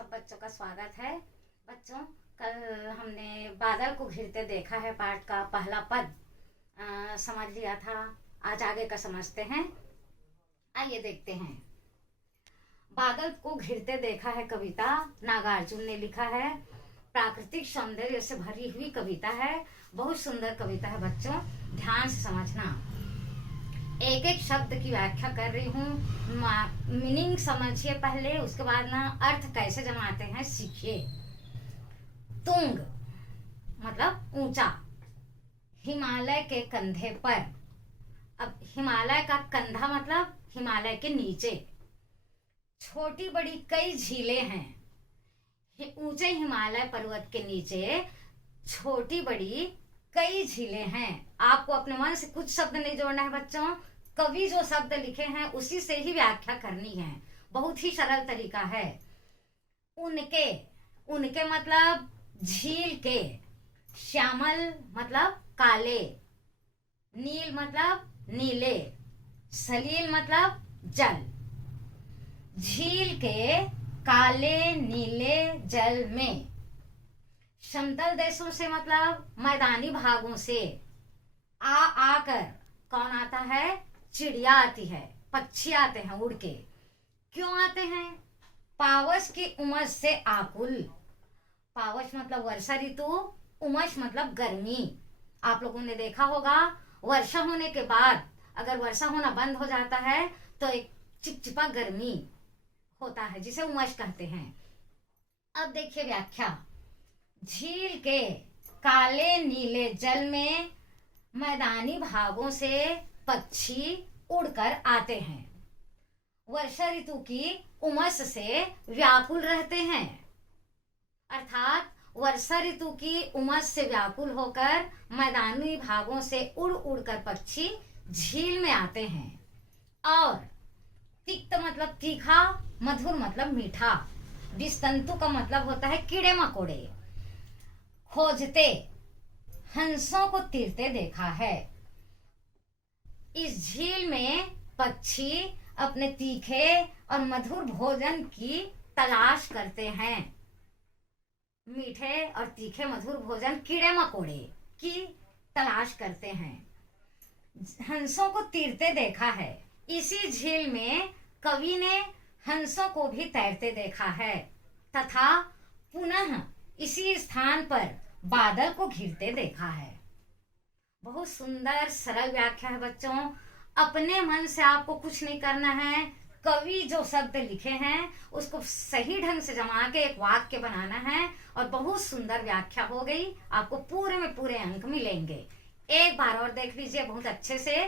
सब बच्चों का स्वागत है। बच्चों, कल हमने बादल को घिरते देखा है पाठ का पहला पद समझ लिया था। आज आगे का समझते हैं। आइए देखते हैं। बादल को घिरते देखा है कविता नागार्जुन ने लिखा है। प्राकृतिक सौंदर्य से भरी हुई कविता है। बहुत सुंदर कविता है बच्चों, ध्यान से समझना। एक एक शब्द की व्याख्या कर रही हूँ, मीनिंग समझिए पहले, उसके बाद ना अर्थ कैसे जमाते हैं सीखिए। तुंग मतलब ऊंचा, हिमालय के कंधे पर। अब हिमालय का कंधा मतलब हिमालय के नीचे। छोटी बड़ी कई झीलें हैं। ऊंचे हिमालय पर्वत के नीचे छोटी बड़ी कई झीलें हैं। आपको अपने मन से कुछ शब्द नहीं जोड़ना है बच्चों, कवि जो शब्द लिखे हैं उसी से ही व्याख्या करनी है। बहुत ही सरल तरीका है। उनके, उनके मतलब झील के। श्यामल मतलब काले, नील मतलब नीले, सलील मतलब जल। झील के काले नीले जल में। समतल देशों से मतलब मैदानी भागों से। आकर कौन आता है? चिड़िया आती है, पक्षी आते हैं उड़ के। क्यों आते हैं? पावस की उमस से आकुल। पावस मतलब वर्षा ऋतु, उमस मतलब गर्मी। आप लोगों ने देखा होगा वर्षा होने के बाद अगर वर्षा होना बंद हो जाता है तो एक चिपचिपा गर्मी होता है जिसे उमस कहते हैं। अब देखिए व्याख्या। झील के काले नीले जल में मैदानी भागों से पक्षी उड़कर आते हैं। वर्षा ऋतु की उमस से व्याकुल रहते हैं, अर्थात वर्षा ऋतु की उमस से व्याकुल होकर मैदानी भागों से उड़ उड़कर पक्षी झील में आते हैं। और तिक्त मतलब तीखा, मधुर मतलब मीठा। विस्तंतु का मतलब होता है कीड़े मकोड़े। खोजते, हंसों को तीरते देखा है। इस झील में पक्षी अपने तीखे और मधुर भोजन की तलाश करते हैं। मीठे और तीखे मधुर भोजन कीड़े मकोड़े की तलाश करते हैं। हंसों को तीरते देखा है। इसी झील में कवि ने हंसों को भी तैरते देखा है तथा पुनः इसी स्थान पर बादल को घिरते देखा है। बहुत सुंदर सरल व्याख्या है बच्चों। अपने मन से आपको कुछ नहीं करना है। कवि जो शब्द लिखे हैं उसको सही ढंग से जमा के एक वाक्य बनाना है और बहुत सुंदर व्याख्या हो गई। आपको पूरे में पूरे अंक मिलेंगे। एक बार और देख लीजिए बहुत अच्छे से।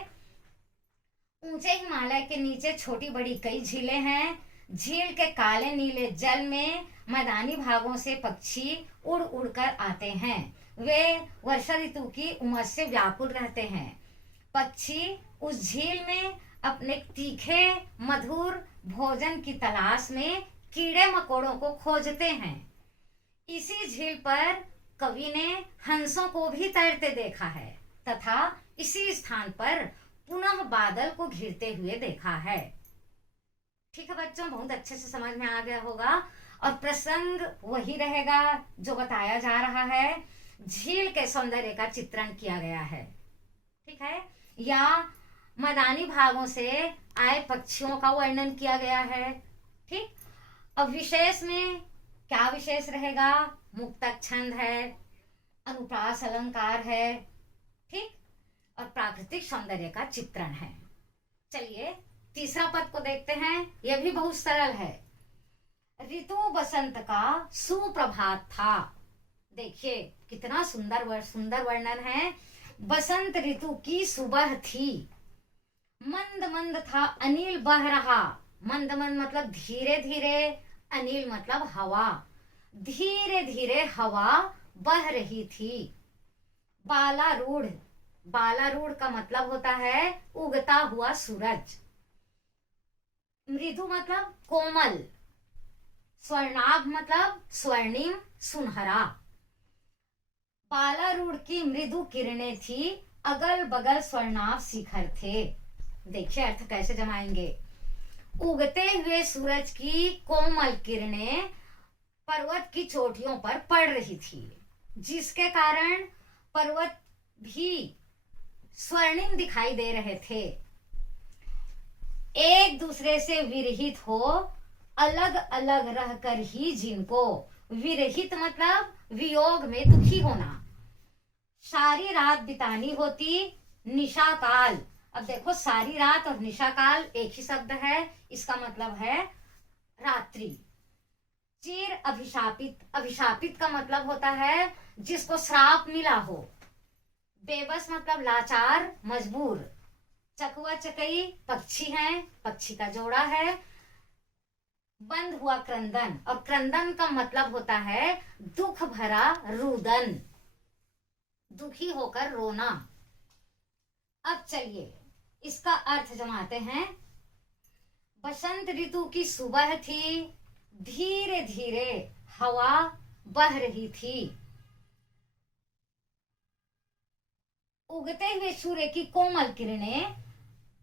ऊंचे हिमालय के नीचे छोटी बड़ी कई झीलें हैं। झील के काले नीले जल में मैदानी भागों से पक्षी उड़ उड़कर आते हैं। वे वर्षा ऋतु की उमस से व्याकुल रहते हैं। पक्षी उस झील में अपने तीखे मधुर भोजन की तलाश में कीड़े मकोड़ों को खोजते हैं। इसी झील पर कवि ने हंसों को भी तैरते देखा है तथा इसी स्थान पर पुनः बादल को घिरते हुए देखा है। ठीक है बच्चों, बहुत अच्छे से समझ में आ गया होगा। और प्रसंग वही रहेगा जो बताया जा रहा है। झील के सौंदर्य का चित्रण किया गया है, ठीक है, या मैदानी भागों से आए पक्षियों का वर्णन किया गया है। ठीक। अब विशेष में क्या विशेष रहेगा? मुक्तक छंद है, अनुप्रास अलंकार है, ठीक, और प्राकृतिक सौंदर्य का चित्रण है। चलिए तीसरा पद को देखते हैं। यह भी बहुत सरल है। ऋतु बसंत का सुप्रभात था। देखिए कितना सुंदर वर्णन है। बसंत ऋतु की सुबह थी। मंद मंद था अनिल बह रहा। मंद मंद मतलब धीरे धीरे, अनिल मतलब हवा। धीरे धीरे हवा बह रही थी। बालारूढ़, बालारूढ़ का मतलब होता है उगता हुआ सूरज। मृदु मतलब कोमल। स्वर्णाभ मतलब स्वर्णिम सुनहरा। बालारूढ़ की मृदु किरणें थी, अगल बगल स्वर्णाभ शिखर थे। देखिए अर्थ कैसे जमाएंगे। उगते हुए सूरज की कोमल किरणें पर्वत की चोटियों पर पड़ रही थी, जिसके कारण पर्वत भी स्वर्णिम दिखाई दे रहे थे। एक दूसरे से विरहित हो, अलग अलग रहकर ही जिनको, विरहित मतलब वियोग में दुखी होना, सारी रात बितानी होती निशा काल। अब देखो, सारी रात और निशा काल एक ही शब्द है, इसका मतलब है रात्रि। चिर अभिशापित, अभिशापित का मतलब होता है जिसको श्राप मिला हो। बेबस मतलब लाचार, मजबूर। चकवा चकई पक्षी हैं, पक्षी का जोड़ा है। बंद हुआ क्रंदन, और क्रंदन का मतलब होता है दुख भरा रुदन, दुखी होकर रोना। अब चलिए इसका अर्थ जमाते हैं। बसंत ऋतु की सुबह थी, धीरे धीरे हवा बह रही थी। उगते हुए सूर्य की कोमल किरणें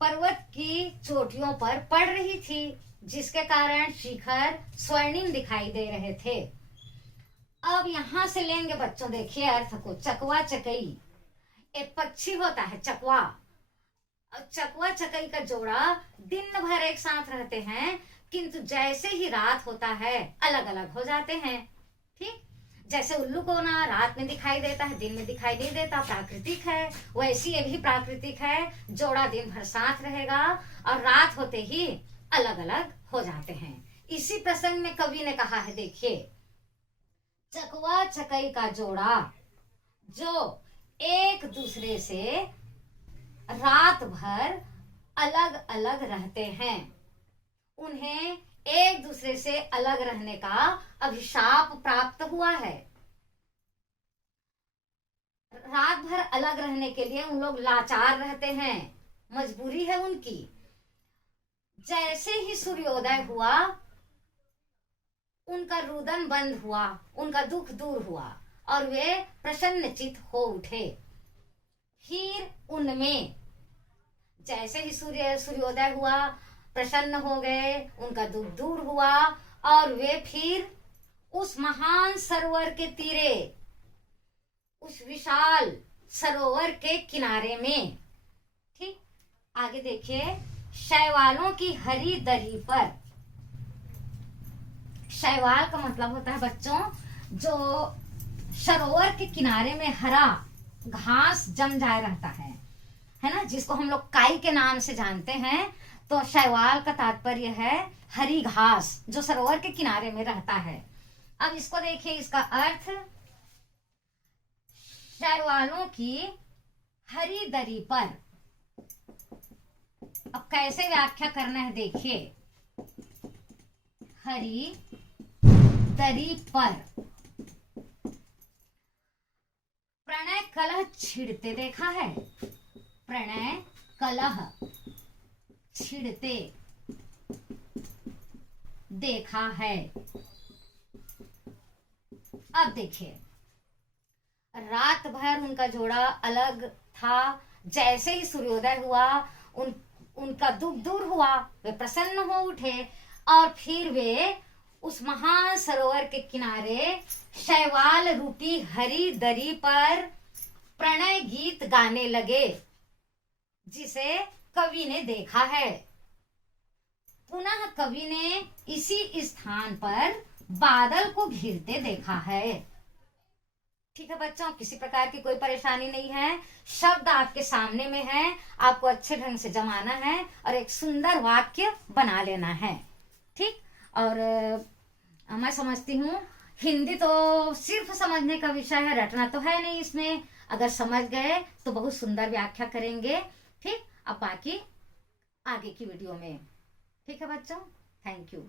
पर्वत की चोटियों पर पड़ रही थी, जिसके कारण शिखर स्वर्णिम दिखाई दे रहे थे। अब यहां से लेंगे बच्चों, देखिए अर्थ को। चकवा चकई एक पक्षी होता है, चकवा। चकवा चकई का जोड़ा दिन भर एक साथ रहते हैं, किंतु जैसे ही रात होता है अलग अलग हो जाते हैं। ठीक, जैसे उल्लू को ना रात में दिखाई देता है, दिन में दिखाई नहीं देता, प्राकृतिक है। वैसी ये भी प्राकृतिक है, जोड़ा दिन भर साथ रहेगा और रात होते ही अलग अलग हो जाते हैं। इसी प्रसंग में कवि ने कहा है, देखिए, चकवा चकई का जोड़ा जो एक दूसरे से रात भर अलग अलग रहते हैं, उन्हें एक दूसरे से अलग रहने का अभिशाप प्राप्त हुआ है। रात भर अलग रहने के लिए उन लोग लाचार रहते हैं, मजबूरी है उनकी। जैसे ही सूर्योदय हुआ, उनका रुदन बंद हुआ, उनका दुख दूर हुआ और वे प्रसन्न चित्त हो उठे। फिर उनमें जैसे ही सूर्योदय हुआ, प्रसन्न हो गए, उनका दुख दूर हुआ और वे फिर उस महान सरोवर के तीरे, उस विशाल सरोवर के किनारे में, ठीक, आगे देखिए, शैवालों की हरी दरी पर। शैवाल का मतलब होता है बच्चों, जो सरोवर के किनारे में हरा घास जम जाए रहता है ना, जिसको हम लोग काई के नाम से जानते हैं। तो शैवाल का तात्पर्य है हरी घास जो सरोवर के किनारे में रहता है। अब इसको देखिए, इसका अर्थ, शैवालों की हरी दरी पर। अब कैसे व्याख्या करना है, देखिए, हरी दरी पर प्रणय कलह छिड़ते देखा है, प्रणय कलह छिड़ते देखा है। अब देखिए, रात भर उनका जोड़ा अलग था, जैसे ही सूर्योदय हुआ उनका दुख दूर हुआ, वे प्रसन्न हो उठे और फिर वे उस महान सरोवर के किनारे शैवाल रूपी हरी दरी पर प्रणय गीत गाने लगे, जिसे कवि ने देखा है। पुनः कवि ने इसी स्थान पर बादल को घिरते देखा है। ठीक है बच्चों, किसी प्रकार की कोई परेशानी नहीं है। शब्द आपके सामने में है, आपको अच्छे ढंग से जमाना है और एक सुंदर वाक्य बना लेना है। ठीक, और मैं समझती हूँ हिंदी तो सिर्फ समझने का विषय है, रटना तो है नहीं इसमें। अगर समझ गए तो बहुत सुंदर व्याख्या करेंगे। ठीक, अब बाकी आगे की वीडियो में। ठीक है बच्चों, थैंक यू।